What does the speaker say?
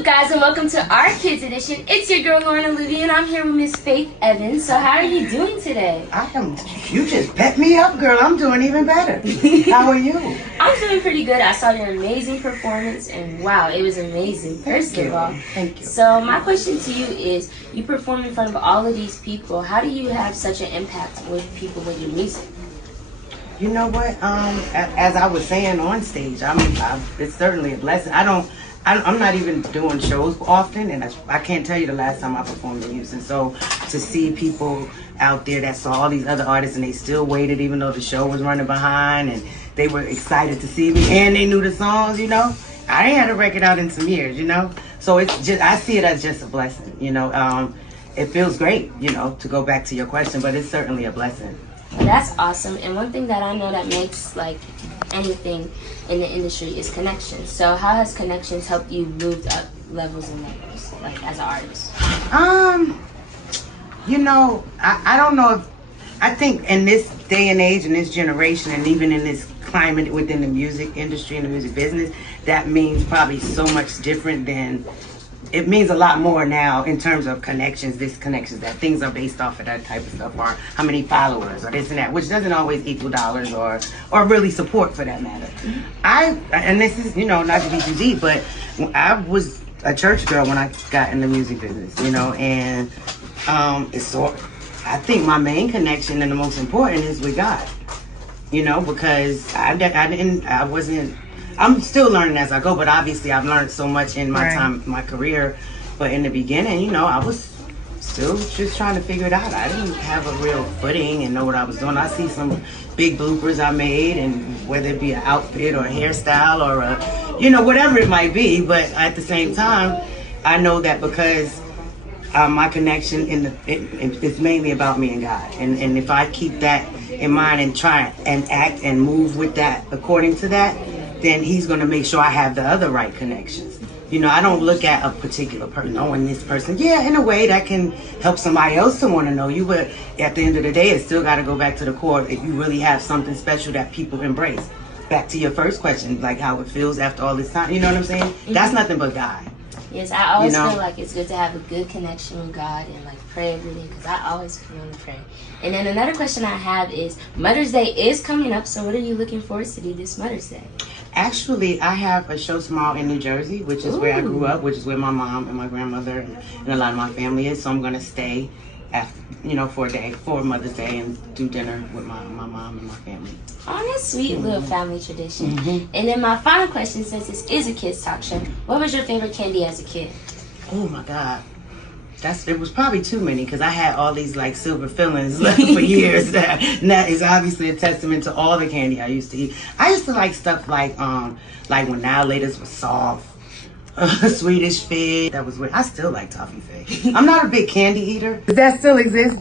up, guys, and welcome to Our Kids Edition. It's your girl, Lauren Olivia, and I'm here with Miss Faith Evans. So how are you doing today? You just pet me up, girl. I'm doing even better. How are you? I'm doing pretty good. I saw your amazing performance, and wow, it was amazing, first of all. Thank you. So my question to you is, you perform in front of all of these people. How do you have such an impact with people with your music? You know what? As I was saying on stage, it's certainly a blessing. I'm not even doing shows often, and I can't tell you the last time I performed in Houston. So to see people out there that saw all these other artists and they still waited even though the show was running behind, and they were excited to see me and they knew the songs, you know. I ain't had a record out in some years, you know. So it's just, I see it as just a blessing, you know. It feels great, you know, to go back to your question, but it's certainly a blessing. Well, that's awesome. And one thing that I know that makes like anything in the industry is connections. So how has connections helped you move up levels and levels, like as an artist? You know, I don't know if, I think in this day and age, in this generation, and even in this climate within the music industry and the music business, that means probably so much different than, it means a lot more now in terms of connections, that things are based off of that type of stuff, or how many followers, or this and that, which doesn't always equal dollars or really support for that matter. And this is, you know, not to be too deep, but I was a church girl when I got in the music business, you know, and I think my main connection and the most important is with God, you know, because I'm still learning as I go, but obviously I've learned so much in my time, my career. But in the beginning, you know, I was still just trying to figure it out. I didn't have a real footing and know what I was doing. I see some big bloopers I made, and whether it be an outfit or a hairstyle or a, you know, whatever it might be. But at the same time, I know that because my connection it's mainly about me and God. And if I keep that in mind and try and act and move with that according to that, then he's going to make sure I have the other right connections. You know, I don't look at a particular person, knowing this person. Yeah, in a way that can help somebody else to want to know you, but at the end of the day, it's still got to go back to the core. If you really have something special that people embrace. Back to your first question, like how it feels after all this time. You know what I'm saying? Mm-hmm. That's nothing but God. Yes, I always feel like it's good to have a good connection with God and like pray every day, because I always feel to pray. And then another question I have is, Mother's Day is coming up, so what are you looking forward to do this Mother's Day? Actually, I have a show tomorrow in New Jersey, which is where I grew up, which is where my mom and my grandmother and a lot of my family is. So I'm going to stay, for a day, for Mother's Day, and do dinner with my mom and my family. Oh, that's sweet, little family tradition. And then my final question, since this is a kids talk show, what was your favorite candy as a kid? Oh my God. It was probably too many, because I had all these like silver fillings for years. And that is obviously a testament to all the candy I used to eat. I used to like stuff like when Now Laters was soft, Swedish Fish. That was weird. I still like toffee fish. I'm not a big candy eater. Does that still exist?